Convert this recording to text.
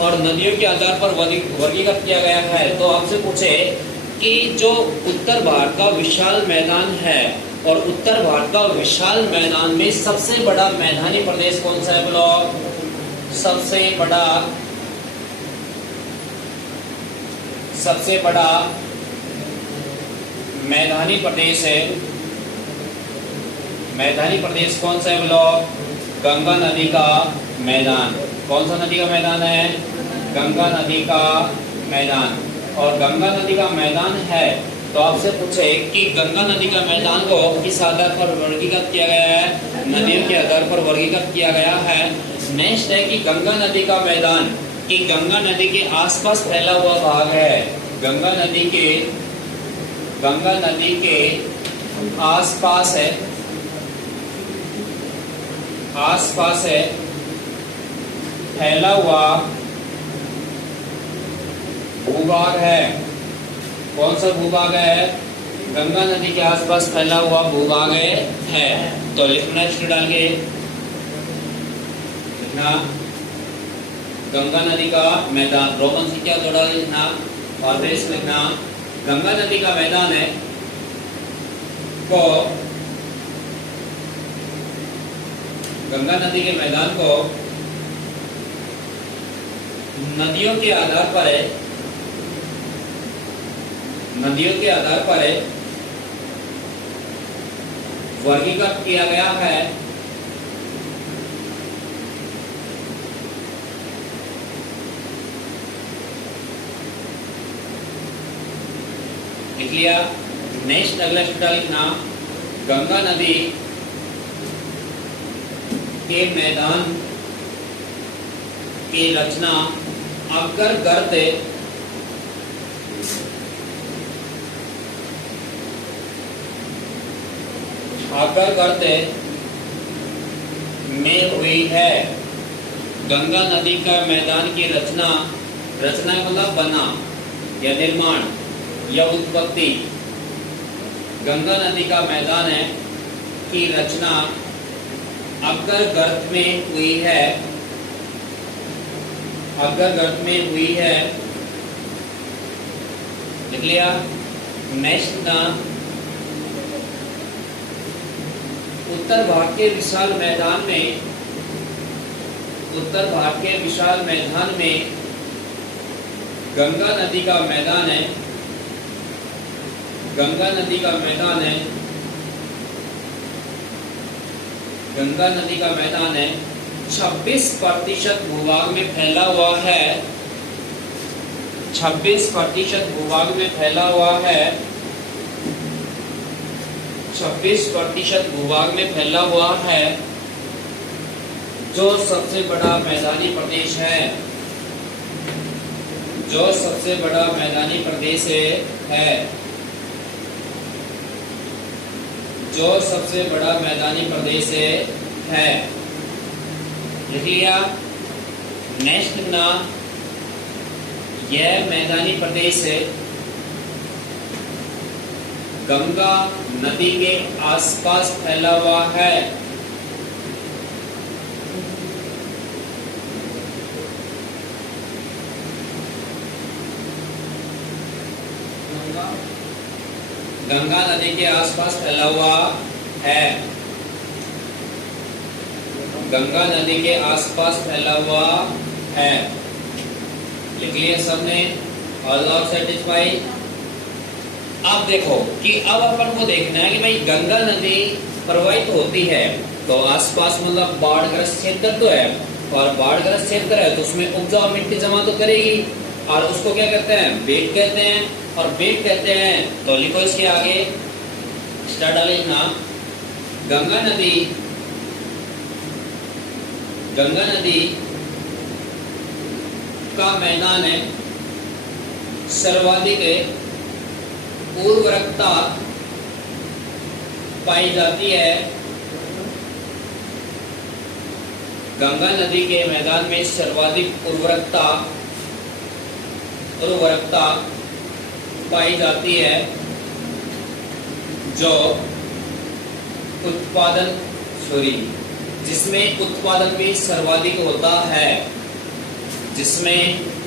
और नदियों के आधार पर वर्गीकृत किया गया है। तो आपसे पूछे कि जो उत्तर भारत का विशाल मैदान है और उत्तर भारत का विशाल मैदान में सबसे बड़ा मैदानी प्रदेश कौन सा है? बोलो सबसे बड़ा मैदानी प्रदेश है। मैदानी प्रदेश कौन सा है? बोलो गंगा नदी का मैदान। कौन सा नदी का मैदान है? गंगा नदी का मैदान। और गंगा नदी का मैदान है तो आपसे पूछे कि गंगा नदी का मैदान को किस आधार पर वर्गीकृत किया गया है? नदियों के आधार पर वर्गीकृत किया गया है। नेक्स्ट है कि गंगा नदी का मैदान कि गंगा नदी के आसपास फैला हुआ भाग है। गंगा नदी के आसपास है फैला हुआ भूभाग है। कौन सा भूभाग है? गंगा नदी के आसपास फैला हुआ भूभाग है। तो लिखना डाल के लिखना गंगा नदी का मैदान, रोमन संख्या जोड़ा लिखना और फिर इसमें लिखना गंगा नदी का मैदान है को गंगा नदी के मैदान को नदियों के आधार पर वर्गीकृत किया गया है। लिख लिया। नेक्स्ट अगला स्टेप लिखना गंगा नदी के मैदान की रचना अगर गर्त में हुई है। गंगा नदी का मैदान की रचना मतलब बना या निर्माण या उत्पत्ति। गंगा नदी का मैदान है की रचना अगर गर्त में हुई है। लिख लिया। नेक्स्ट ना उत्तर भारत के विशाल मैदान में गंगा नदी का मैदान है। 26% भूभाग में फैला हुआ है। 26% भूभाग में फैला हुआ है। 26% भूभाग में फैला हुआ है जो सबसे बड़ा मैदानी प्रदेश है। लिख लिया। नेक्स्ट ना यह मैदानी प्रदेश है गंगा नदी के आसपास फैला हुआ है। गंगा नदी के आसपास फैला हुआ है। गंगा नदी के आसपास फैला हुआ है। लिख लिया सबने? All are satisfied? अब देखो कि अब अपन को देखना है कि भाई गंगा नदी प्रवाहित होती है तो आसपास मतलब बाढ़ग्रस्त क्षेत्र तो है और बाढ़ग्रस्त क्षेत्र है तो उसमें उपजाऊ मिट्टी जमा तो करेगी और उसको क्या कहते हैं? बेट कहते हैं। और बेट कहते हैं तो लिखो इसके आगे स्टार्ट लिखना गंगा नदी का मैदान है सर्वाधिक उर्वरकता पाई जाती है। गंगा नदी के मैदान में सर्वाधिक उर्वरकता पाई जाती है जो जिसमें उत्पादन भी सर्वाधिक होता है। जिसमें